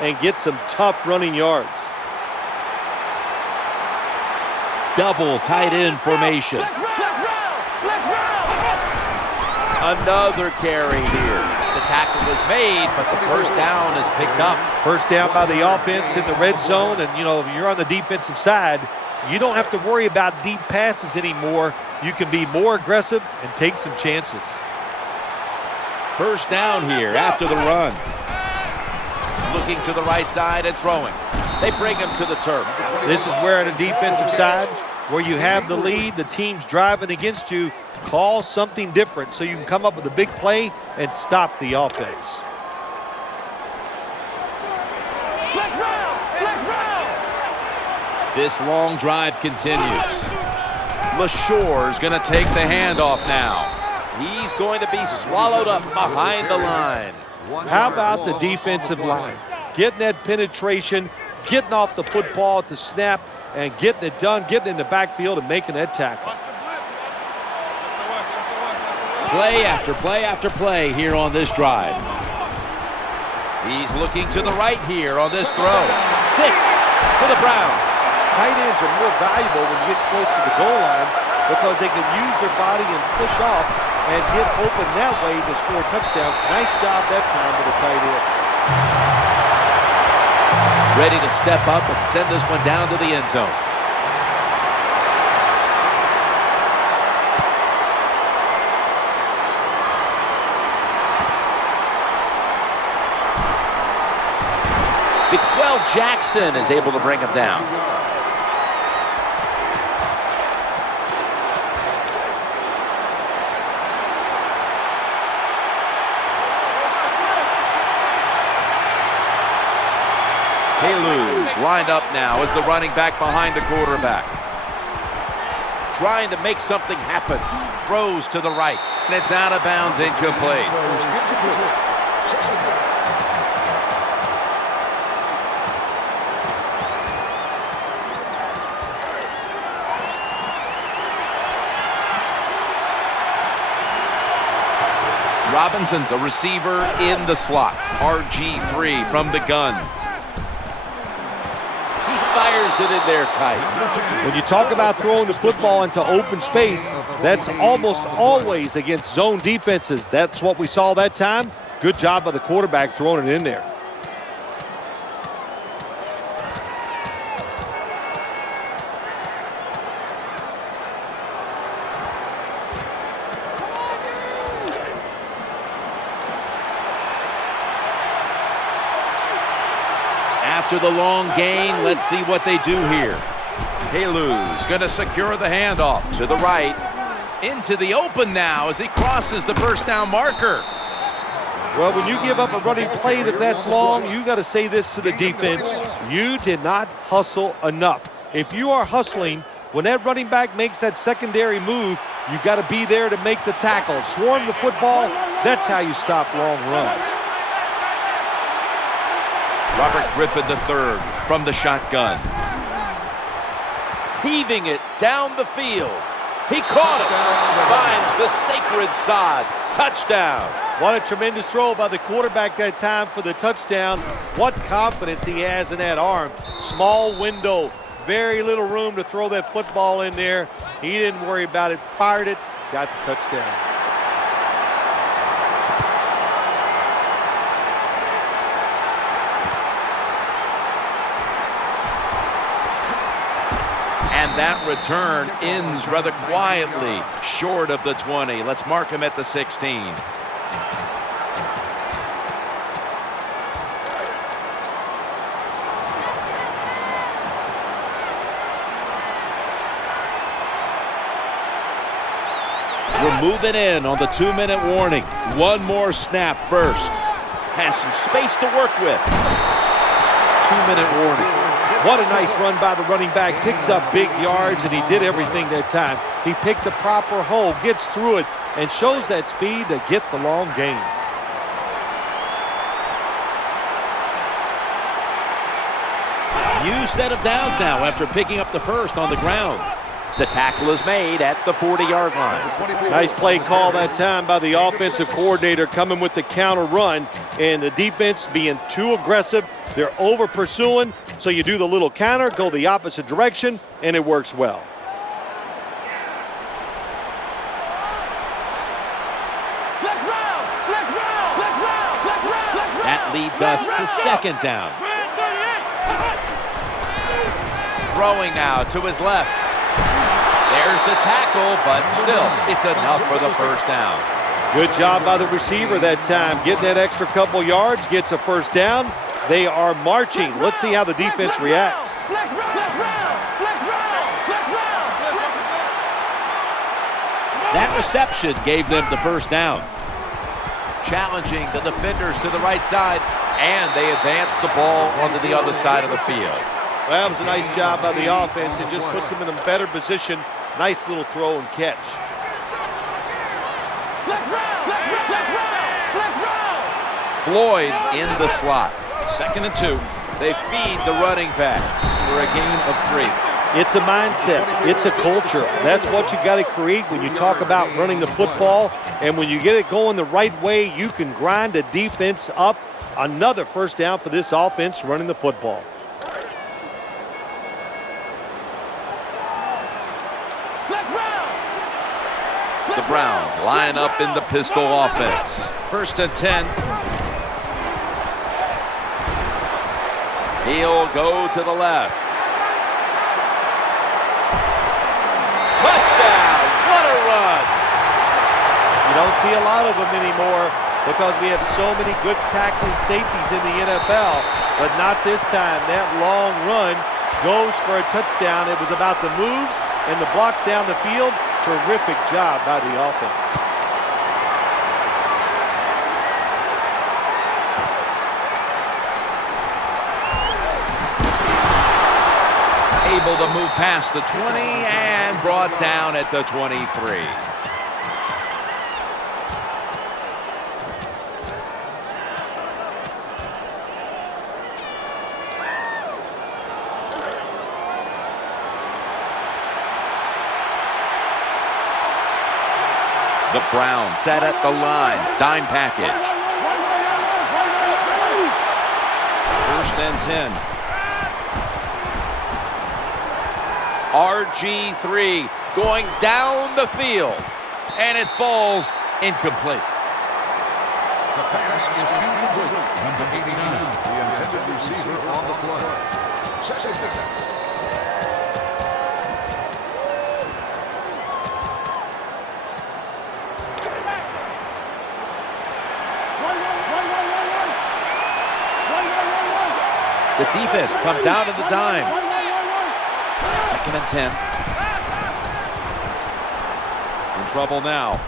and get some tough running yards. Double tight end formation. Another carry here. The tackle was made, but the first down is picked up. First down by the offense in the red zone, and if you're on the defensive side, you don't have to worry about deep passes anymore. You can be more aggressive and take some chances. First down here after the run. Looking to the right side and throwing. They bring him to the turf. This is where on the defensive side, where you have the lead, the team's driving against you, call something different so you can come up with a big play and stop the offense. This long drive continues. LaShore's going to take the handoff now. He's going to be swallowed up behind the line. How about the defensive line? Getting that penetration, getting off the football at the snap, and getting it done, getting in the backfield and making that tackle. Play after play after play here on this drive. He's looking to the right here on this throw. 6 for the Browns. Tight ends are more valuable when you get close to the goal line because they can use their body and push off and get open that way to score touchdowns. Nice job that time with the tight end. Ready to step up and send this one down to the end zone. Jackson is able to bring him down. Halu's lined up now as the running back behind the quarterback. Trying to make something happen. Throws to the right. And it's out of bounds, incomplete. Robinson's a receiver in the slot. RG3 from the gun. He fires it in there tight. When you talk about throwing the football into open space, that's almost always against zone defenses. That's what we saw that time. Good job by the quarterback throwing it in there. After the long gain, let's see what they do here. Halu's going to secure the handoff to the right. Into the open now as he crosses the first down marker. Well, when you give up a running play that's long, you got to say this to the defense. You did not hustle enough. If you are hustling, when that running back makes that secondary move, you got to be there to make the tackle. Swarm the football. That's how you stop long runs. Robert Griffin III from the shotgun. Heaving it down the field. He caught it. Finds the sacred sod. Touchdown. What a tremendous throw by the quarterback that time for the touchdown. What confidence he has in that arm. Small window. Very little room to throw that football in there. He didn't worry about it. Fired it. Got the touchdown. And that return ends rather quietly, short of the 20. Let's mark him at the 16. We're moving in on the 2-minute warning. One more snap first. Has some space to work with. 2-minute warning. What a nice run by the running back. Picks up big yards, and he did everything that time. He picked the proper hole, gets through it, and shows that speed to get the long gain. New set of downs now after picking up the first on the ground. The tackle is made at the 40-yard line. Nice play call that time by the offensive coordinator, coming with the counter run, and the defense being too aggressive. They're over pursuing, so you do the little counter, go the opposite direction, and it works well. That leads us to second down. Throwing now to his left. There's the tackle, but still, it's enough for the first down. Good job by the receiver that time. Getting that extra couple yards, gets a first down. They are marching. Let's see how the defense reacts. That reception gave them the first down. Challenging the defenders to the right side, and they advance the ball onto the other side of the field. Well, that was a nice job by the offense. It just puts them in a better position. Nice little throw and catch. Floyd's in the slot. 2nd and 2. They feed the running back for a gain of 3. It's a mindset. It's a culture. That's what you got to create when you talk about running the football. And when you get it going the right way, you can grind the defense up. Another first down for this offense running the football. The Browns line up in the pistol offense. 1st and 10. He'll go to the left. Touchdown! What a run! You don't see a lot of them anymore because we have so many good tackling safeties in the NFL, but not this time. That long run goes for a touchdown. It was about the moves and the blocks down the field. Terrific job by the offense. Able to move past the 20 and brought down at the 23. The Browns set at the line. Dime package. 1st and 10. RG3 going down the field. And it falls incomplete. The pass is incomplete. Number 89, the intended receiver on the play. Second down. The defense comes out of the dime. 2nd and 10. In trouble now.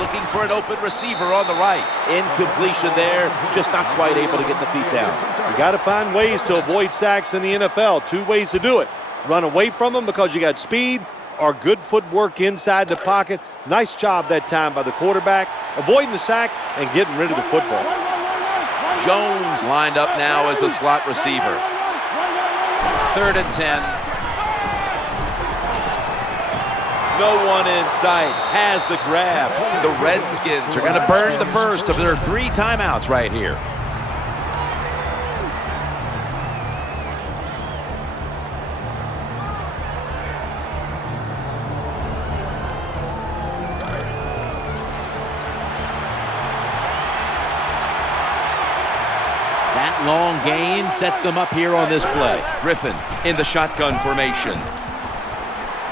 Looking for an open receiver on the right. Incompletion there. Just not quite able to get the feet down. You got to find ways to avoid sacks in the NFL. 2 ways to do it. Run away from them because you got speed, or good footwork inside the pocket. Nice job that time by the quarterback, avoiding the sack and getting rid of the football. Jones lined up now as a slot receiver. 3rd and 10. No one in sight. Has the grab. The Redskins are going to burn the first of their 3 timeouts right here. Long gain sets them up here on this play. Griffin in the shotgun formation.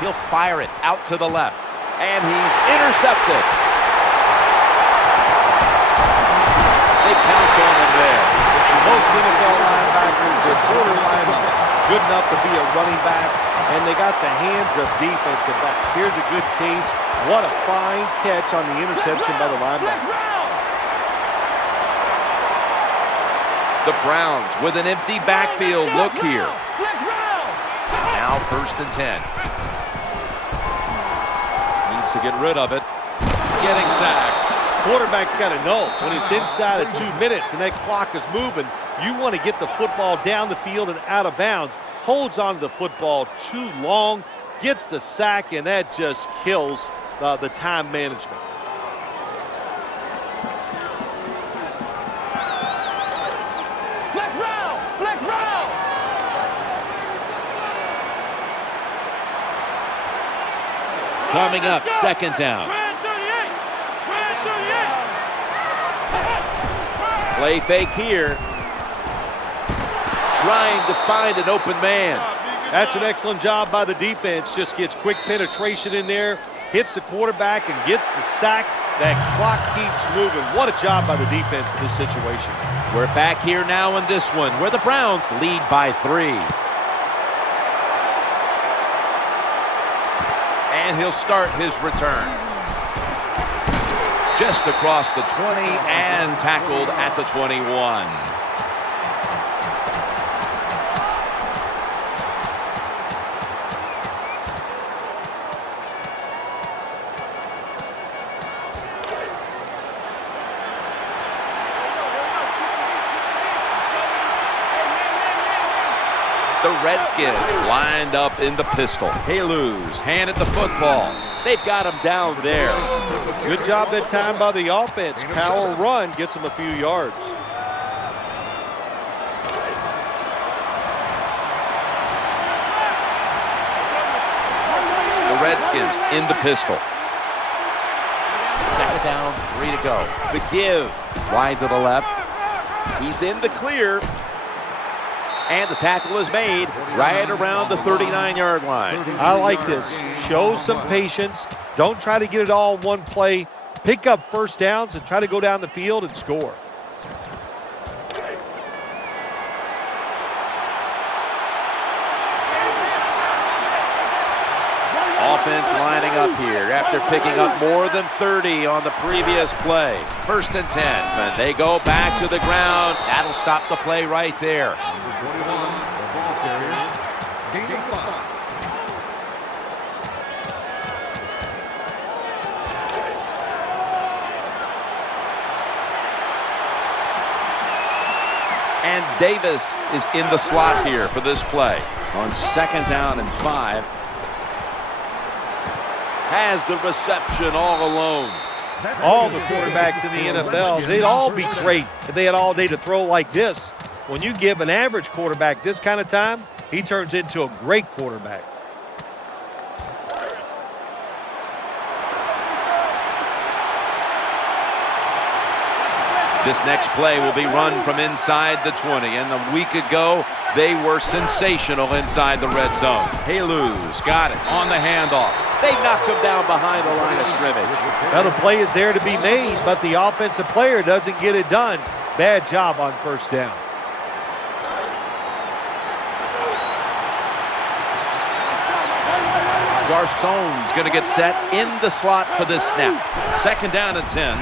He'll fire it out to the left. And he's intercepted. They pounce on him there. Most NFL linebackers are borderline good enough to be a running back, and they got the hands of defensive backs. Here's a good case. What a fine catch on the interception by the linebacker. The Browns with an empty backfield look here. Now 1st and 10. Needs to get rid of it. Getting sacked. Quarterback's got to know when it's inside of 2 minutes and that clock is moving, you want to get the football down the field and out of bounds. Holds on to the football too long. gets the sack, and that just kills the time management. Flex round! Flex round! Coming up, second down. Play fake here. Trying to find an open man. That's an excellent job by the defense. Just gets quick penetration in there, hits the quarterback, and gets the sack. That clock keeps moving. What a job by the defense in this situation. We're back here now in this one, where the Browns lead by 3. And he'll start his return. Just across the 20 and tackled at the 21. The Redskins lined up in the pistol. Haluz handed the football. They've got him down there. Good job that time by the offense. Power run gets them a few yards. The Redskins in the pistol. Second down, 3 to go. The give. Wide to the left. He's in the clear. And the tackle is made right around the 39-yard line. I like this. Show some patience. Don't try to get it all in one play. Pick up first downs and try to go down the field and score. Offense lining up here after picking up more than 30 on the previous play. 1st and 10, and they go back to the ground. That'll stop the play right there. Number 21, the ball carrier, gain of 5. And Davis is in the slot here for this play. On 2nd down and 5. Has the reception all alone. All the quarterbacks in the NFL, they'd all be great if they had all day to throw like this. When you give an average quarterback this kind of time, he turns into a great quarterback. This next play will be run from inside the 20. And a week ago, they were sensational inside the red zone. Haluz got it on the handoff. They knock him down behind the line of scrimmage. Now the play is there to be made, but the offensive player doesn't get it done. Bad job on 1st down. Garcon's going to get set in the slot for this snap. 2nd down and 10.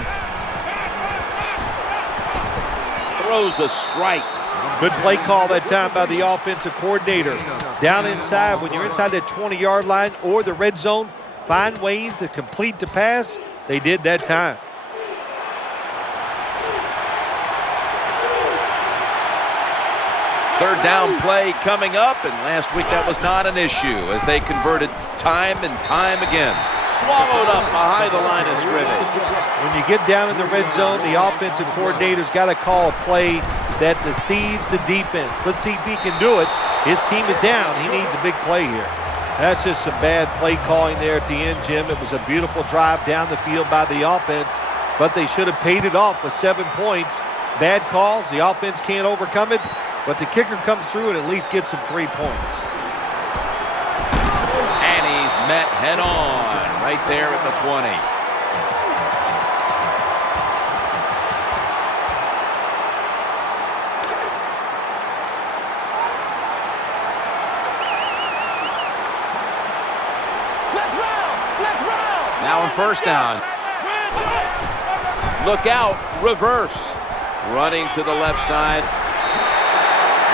Throws a strike. Good play call that time by the offensive coordinator. Down inside, when you're inside that 20-yard line or the red zone, find ways to complete the pass. They did that time. Third down play coming up, and last week that was not an issue as they converted time and time again. Swallowed up behind the line of scrimmage. When you get down in the red zone, the offensive coordinator's got to call a play that deceives the defense. Let's see if he can do it. His team is down. He needs a big play here. That's just some bad play calling there at the end, Jim. It was a beautiful drive down the field by the offense, but they should have paid it off with 7 points. Bad calls. The offense can't overcome it, but the kicker comes through and at least gets some 3 points. And he's met head on right there at the 20. Now on 1st down. Look out, reverse. Running to the left side.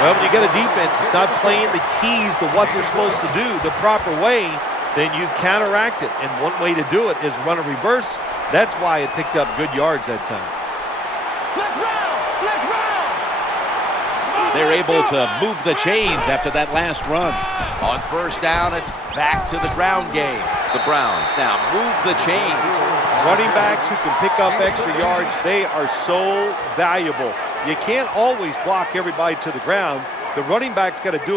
Well, when you get a defense that's not playing the keys to what they're supposed to do the proper way, then you counteract it. And one way to do it is run a reverse. That's why it picked up good yards that time. Flex round! Flex round! They're able to move the chains after that last run. On first down, it's back to the ground game. The Browns now move the chains. Running backs who can pick up extra yards, they are so valuable. You can't always block everybody to the ground. The running back's got to do it